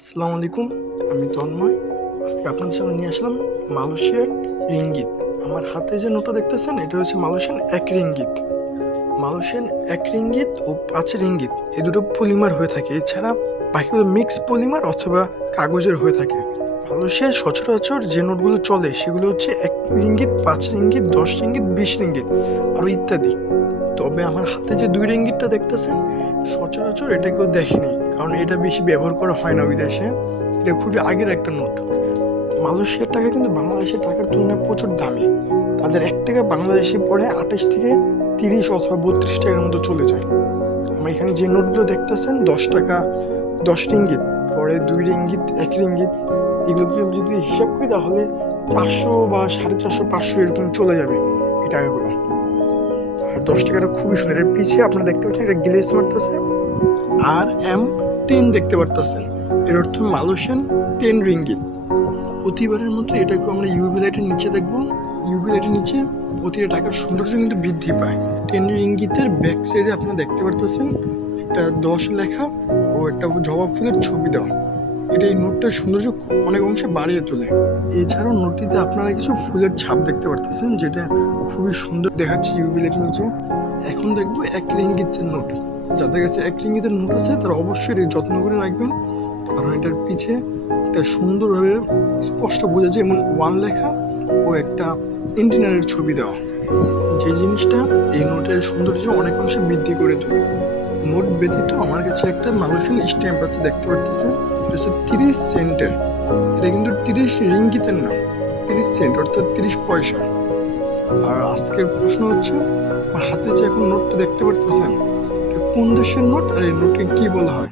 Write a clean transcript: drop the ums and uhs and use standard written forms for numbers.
আসসালামু আলাইকুম, আমি তন্ময়। আজকে আপনাদের সামনে নিয়ে আসলাম মালয়েশিয়ার রিঙ্গিত। আমার হাতে যে নোটটা দেখতেছেন এটা হচ্ছে মালয়েশিয়ান 1 রিঙ্গিত। মালয়েশিয়ান 1 রিঙ্গিত ও 5 রিঙ্গিত এই দুটো পলিমার হয়ে থাকে। এছাড়া বাকিগুলো মিক্স পলিমার অথবা কাগজের হয়ে থাকে। মালয়েশিয়ায় সচরাচর যে নোটগুলো চলে সেগুলো হচ্ছে 1 রিঙ্গিত, 5 রিঙ্গিত, 10 রিঙ্গিত, 20 রিঙ্গিত আরও ইত্যাদি। তবে আমার হাতে যে 2 রিঙ্গিতটা দেখতেছেন সচরাচর এটা কেউ দেখেনি, কারণ এটা বেশি ব্যবহার করা হয় না ওই দেশে। এটা খুবই আগের একটা নোট। মালয়েশিয়ার টাকা কিন্তু বাংলাদেশের টাকার তুলনায় প্রচুর দামি। তাদের 1 টাকা বাংলাদেশে পড়ে 28 থেকে 30 অথবা 32 টাকার মতো চলে যায়। আমার এখানে যে নোটগুলো দেখতেছেন 10 টাকা, 10 রিঙ্গিত, পরে 2 রিঙ্গিত, 1 রিঙ্গিত, এগুলোকে আমি যদি হিসাব করি তাহলে 400 বা 450, 500 এরকম চলে যাবে এই টাকাগুলো। আর 10 টাকাটা খুবই সুন্দর। এর পিছিয়ে আপনারা দেখতে পাচ্ছেন একটা গ্লেস মারতেছে, RM10 দেখতে পারতেছেন। এর অর্থ মালয়েশিয়ান 10 রিঙ্গিত। প্রতিবারের মতো এটাকে আমরা ইউভি লাইটের নিচে দেখবো। ইউভি লাইটের নিচে প্রতিটা টাকার সৌন্দর্য কিন্তু বৃদ্ধি পায়। 10 রিঙ্গিতের ব্যাক সাইডে আপনারা দেখতে পারতেছেন একটা 10 লেখা ও একটা জবা ফুলের ছবি দেওয়া। এটা এই নোটটার সৌন্দর্য অনেক অংশে বাড়িয়ে তোলে। এছাড়াও নোটটিতে আপনারা কিছু ফুলের ছাপ দেখতে পারতেছেন, যেটা খুবই সুন্দর দেখাচ্ছে ইউভি লাইটের নিচে। এখন দেখবো 1 রিঙ্গিতের নোট। যাদের কাছে 1 রিঙ্গিতের নোট আছে তারা অবশ্যই এটা যত্ন করে রাখবেন, কারণ এটার পিছে একটা সুন্দরভাবে স্পষ্ট বোঝা যায় এমন 1 লেখা ও একটা ইন্টিনারের ছবি দেওয়া। যে জিনিসটা এই নোটের সৌন্দর্য অনেক অংশে বৃদ্ধি করে তোলে। নোট ব্যতীত আমার কাছে একটা মালয়েশিয়ান স্ট্যাম্প আছে, দেখতে পারতেছেন। এটা হচ্ছে 30 সেন্টের। এটা কিন্তু 30 রিঙ্গিতের না, 30 সেন্ট অর্থাৎ 30 পয়সা। আর আজকের প্রশ্ন হচ্ছে, আমার হাতে যে এখন নোটটা দেখতে পারতেছেন এটা কোন দেশের নোট আর এই নোটকে কি বলা হয়?